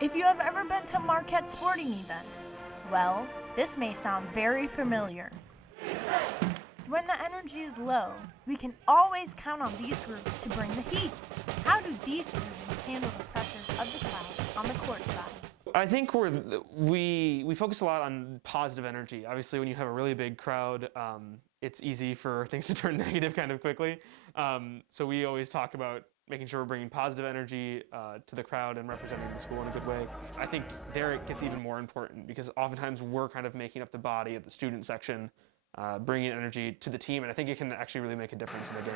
If you have ever been to Marquette's sporting event, well, this may sound very familiar. When the energy is low, we can always count on these groups to bring the heat. How do these students handle the pressures of the crowd on the court side? I think we focus a lot on positive energy. Obviously, when you have a really big crowd, it's easy for things to turn negative kind of quickly. So we always talk about making sure we're bringing positive energy to the crowd and representing the school in a good way. I think there it gets even more important because oftentimes we're kind of making up the body of the student section, bringing energy to the team, and I think it can actually really make a difference in the game.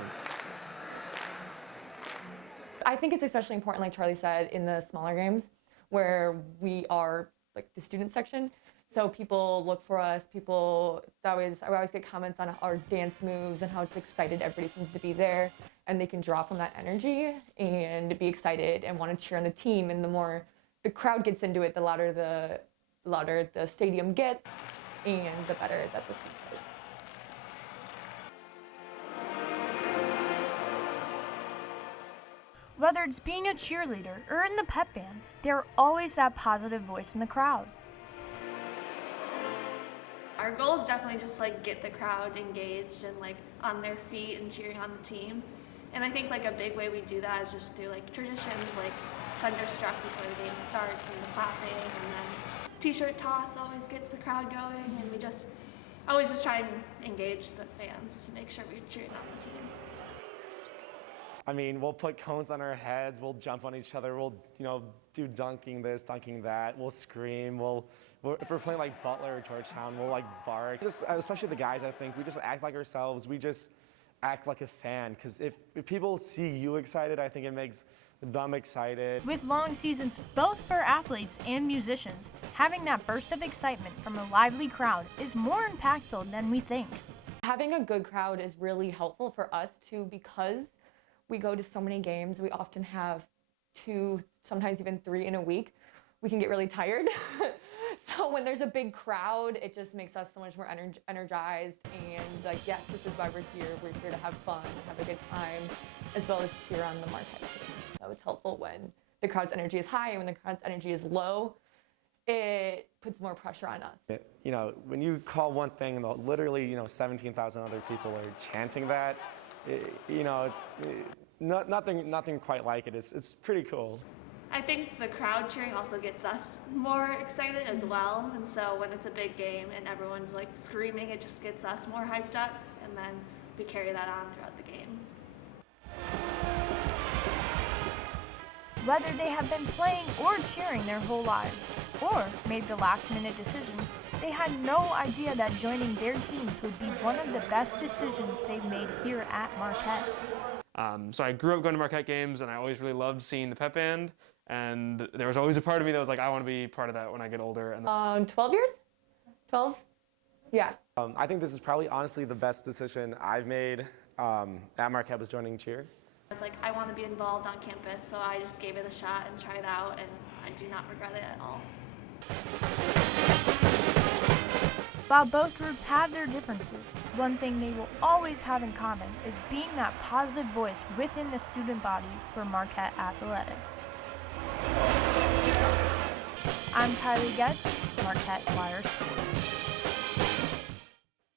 I think it's especially important, like Charlie said, in the smaller games where we are like the student section. So people look for us, I always get comments on our dance moves and how it's excited everybody seems to be there, and they can draw from that energy and be excited and want to cheer on the team. And the more the crowd gets into it, the louder the stadium gets, and the better that the team is. Whether it's being a cheerleader or in the pep band, there's always that positive voice in the crowd. Our goal is definitely just like get the crowd engaged and like on their feet and cheering on the team. And I think like a big way we do that is just through like traditions like thunderstruck before the game starts and the clapping, and then t-shirt toss always gets the crowd going, and we just always just try and engage the fans to make sure we're cheering on the team. I mean, we'll put cones on our heads, we'll jump on each other, we'll, do dunking this, dunking that, we'll scream, if we're playing like Butler or Georgetown, we'll like bark. Just, especially the guys, I think, we just act like ourselves, we just act like a fan, because if people see you excited, I think it makes them excited. With long seasons both for athletes and musicians, having that burst of excitement from a lively crowd is more impactful than we think. Having a good crowd is really helpful for us too, because we go to so many games. We often have 2, sometimes even 3 in a week. We can get really tired. So when there's a big crowd, it just makes us so much more energized, and like, yes, this is why we're here. We're here to have fun, have a good time, as well as cheer on the Marquette team. So it's helpful when the crowd's energy is high, and when the crowd's energy is low, it puts more pressure on us. When you call one thing and literally, 17,000 other people are chanting that, it's nothing quite like it. It's pretty cool. I think the crowd cheering also gets us more excited as well, and so when it's a big game and everyone's like screaming, it just gets us more hyped up, and then we carry that on throughout the game. Whether they have been playing or cheering their whole lives, or made the last-minute decision, they had no idea that joining their teams would be one of the best decisions they've made here at Marquette. So I grew up going to Marquette games, and I always really loved seeing the pep band, and there was always a part of me that was like, I want to be part of that when I get older. And 12 years? 12? Yeah. I think this is probably honestly the best decision I've made at Marquette, was joining cheer. I was like, I want to be involved on campus, so I just gave it a shot and tried out, and I do not regret it at all. While both groups have their differences, one thing they will always have in common is being that positive voice within the student body for Marquette athletics. I'm Kylie Getz, Marquette Wire Sports.